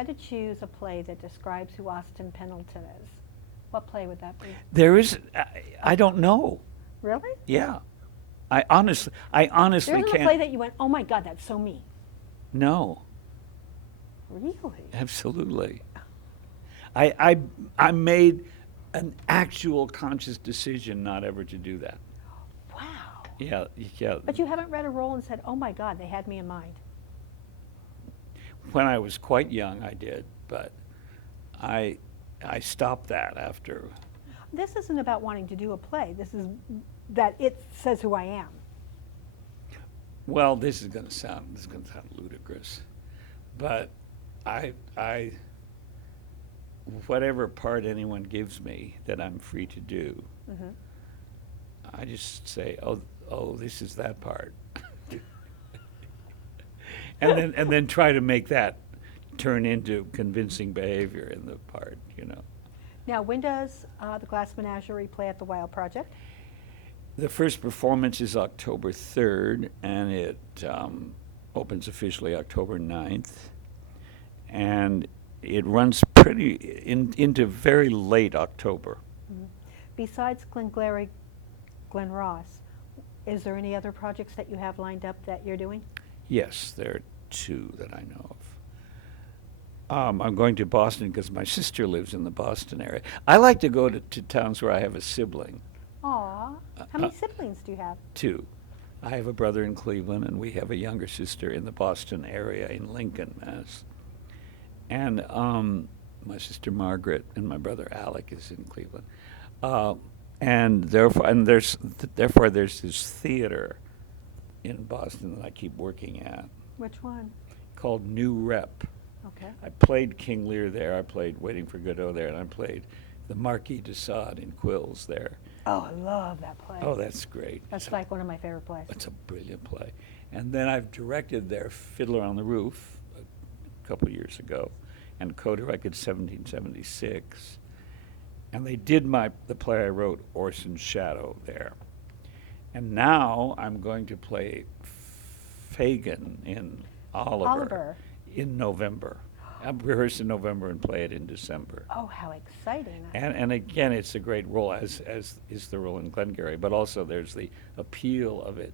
had to choose a play that describes who Austin Pendleton is, what play would that be? There is, I don't know. Really? Yeah. I honestly There isn't a can't. play that you went, oh my God, that's so me. No, Really? absolutely. I made an actual conscious decision not ever to do that. Wow. Yeah, yeah. But you haven't read a role and said, oh my God, they had me in mind. When I was quite young, I did, but I I stopped that after. This isn't about wanting to do a play. This is that it says who I am. Well, this is going to sound ludicrous, but I whatever part anyone gives me that I'm free to do, Mm-hmm. I just say, oh, this is that part, and then try to make that turn into convincing behavior in the part, you know. Now, when does the Glass Menagerie play at the Wild Project? The first performance is October 3rd, and it opens officially October 9th. And it runs into very late October. Mm-hmm. Besides Glengarry, Glen Ross, is there any other projects that you have lined up that you're doing? Yes, there are two that I know of. I'm going to Boston because my sister lives in the Boston area. I like to go to towns where I have a sibling. Aw, how many siblings do you have? Two. I have a brother in Cleveland, and we have a younger sister in the Boston area in Lincoln, Mass. And my sister Margaret and my brother Alec is in Cleveland. And there's this theater in Boston that I keep working at Which one? called New Rep. Okay. I played King Lear there. I played Waiting for Godot there, and I played the Marquis de Sade in Quills there. Oh, I love that play. Oh, that's great. That's like one of my favorite plays. It's a brilliant play. And then I've directed their Fiddler on the Roof a couple years ago, and co-directed 1776. And they did the play I wrote, Orson's Shadow, there. And now I'm going to play Fagin in Oliver. In November. I'll rehearse in November and play it in December. Oh, how exciting. And again, it's a great role, as is the role in Glengarry, but also there's the appeal of it.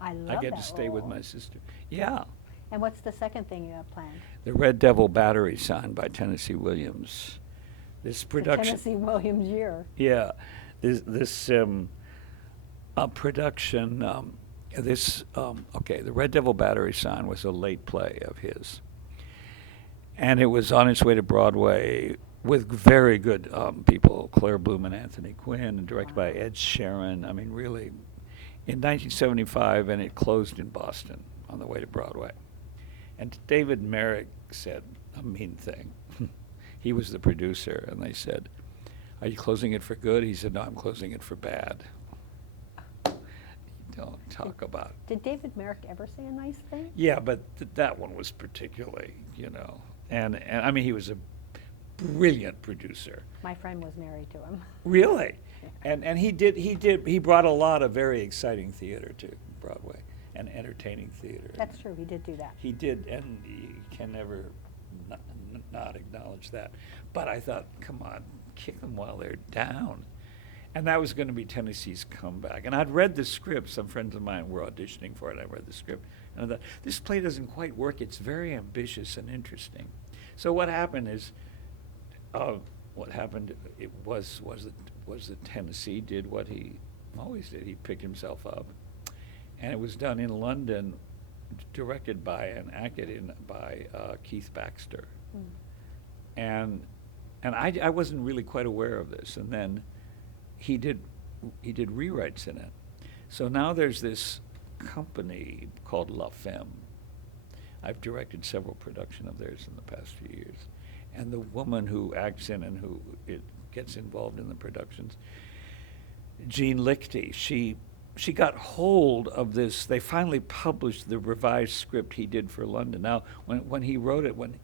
I love I get that to stay with role. my sister. Yeah. And what's the second thing you have planned? The Red Devil Battery, signed by Tennessee Williams. This The production. Tennessee Williams year. Yeah. This production, the Red Devil Battery Sign was a late play of his. And it was on its way to Broadway with very good people, Claire Bloom and Anthony Quinn, and directed by Ed Sheeran. I mean, really, in 1975, and it closed in Boston on the way to Broadway. And David Merrick said a mean thing. He was the producer, and they said, "Are you closing it for good?" He said, "No, I'm closing it for bad." Don't talk about it. Did David Merrick ever say a nice thing? Yeah, but that one was particularly, you know, and I mean, he was a brilliant producer. My friend was married to him. Really? And he brought a lot of very exciting theater to Broadway and entertaining theater. That's true, he did do that. He did, and you can never not acknowledge that. But I thought, come on, kick them while they're down. And that was going to be Tennessee's comeback. And I'd read the script. Some friends of mine were auditioning for it. I read the script. And I thought, this play doesn't quite work. It's very ambitious and interesting. So what happened is, it was that Tennessee did what he always did. He picked himself up. And it was done in London, directed by and acted by Keith Baxter. Mm. And I wasn't really quite aware of this. And then he did rewrites in it. So now there's this company called La Femme. I've directed several productions of theirs in the past few years. And the woman who acts in and who gets involved in the productions, Jean Lichty, she got hold of this. They finally published the revised script he did for London. Now, when he wrote it, when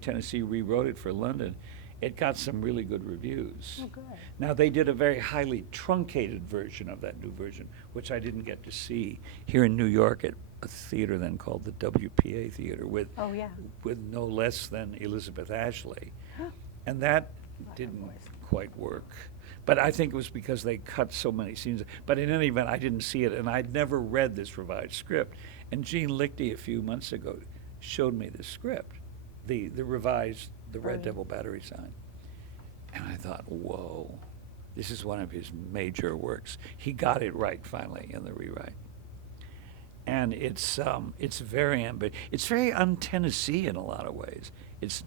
Tennessee rewrote it for London, it got some really good reviews. Oh, good. Now, they did a very highly truncated version of that new version, which I didn't get to see here in New York a theater then called the WPA Theater with Oh, yeah. with no less than Elizabeth Ashley, and that Love her didn't voice. quite work. But I think it was because they cut so many scenes. But in any event, I didn't see it, and I'd never read this revised script. And Gene Lichty a few months ago showed me the script, the revised, the Red yeah. Devil Battery sign. And I thought, whoa, this is one of his major works. He got it right finally in the rewrite. And it's very un-Tennessee in a lot of ways. It's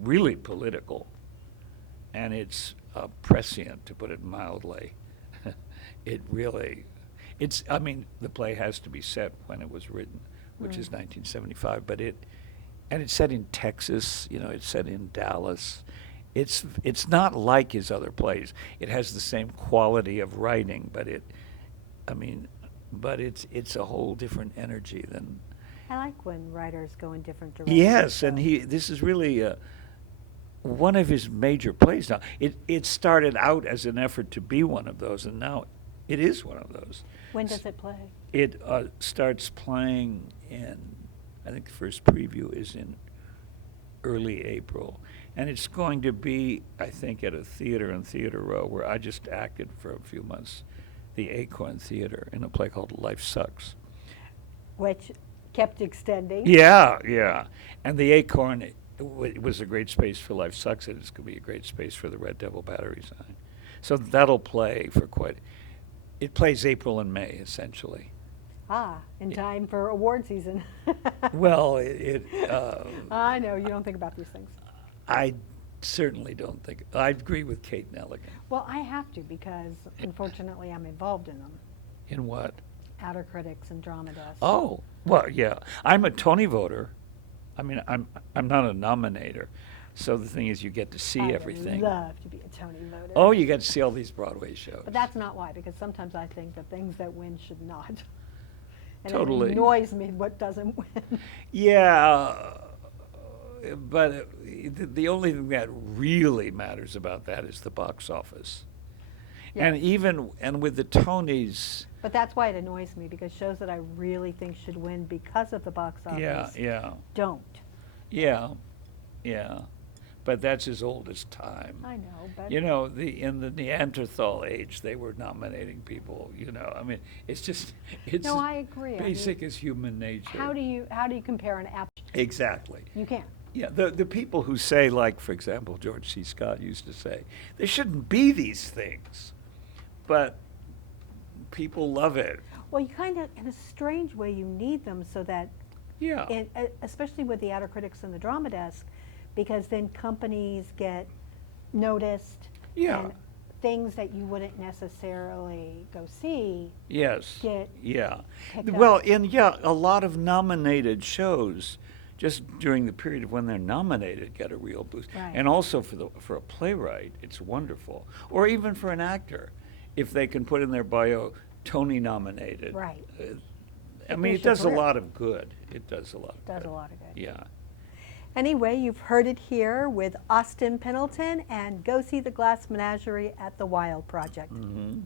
really political, and it's prescient, to put it mildly. It really, I mean, the play has to be set when it was written, which is 1975, but it's set in Texas, it's set in Dallas. It's not like his other plays. It has the same quality of writing, but it's a whole different energy than. I like when writers go in different directions. Yes, and so- this is really one of his major plays now. It started out as an effort to be one of those, and now it is one of those. When does it play? It starts playing I think the first preview is in early April. And it's going to be, I think, at a theater in Theater Row where I just acted for a few months, the Acorn Theater, in a play called Life Sucks. Which kept extending. Yeah, yeah. And the Acorn it was a great space for Life Sucks, and it's going to be a great space for the Red Devil Battery sign. So that'll play for it plays April and May, essentially. In time for award season. Well, I know, you don't think about these things. I certainly don't think. I agree with Kate Nelligan. Well, I have to because, unfortunately, I'm involved in them. In what? Outer Critics and Drama Desk. Oh, well, yeah. I'm a Tony voter. I mean, I'm not a nominator. So the thing is, you get to see I everything. would love to be a Tony voter. Oh, you get to see all these Broadway shows. But that's not why, because sometimes I think the things that win should not. And Totally. it annoys me what doesn't win. Yeah, but the only thing that really matters about that is the box office. And Yes. with the Tonys, But that's why it annoys me, because shows that I really think should win because of the box office don't. yeah. But that's as old as time. I know, but In the Neanderthal age, they were nominating people. I mean, it's no, I agree. basic as human nature. How do you compare an apple? Exactly. You can't. Yeah, the people who say, like, for example, George C. Scott used to say, there shouldn't be these things, but people love it. Well, you kind of, in a strange way, you need them so that, Yeah. especially with the Outer Critics and the Drama Desk, because then companies get noticed. Yeah. And things that you wouldn't necessarily go see Yes. get Yeah. picked Well, up. and a lot of nominated shows, just during the period of when they're nominated, get a real boost. Right. And also for a playwright, it's wonderful. Or even for an actor, if they can put in their bio, Tony nominated. Right. I mean, it boosts your does a career. lot of good. It does a lot of Does good. a lot of good. Yeah. Anyway, you've heard it here with Austin Pendleton, and go see the Glass Menagerie at the Wild Project. Mm-hmm.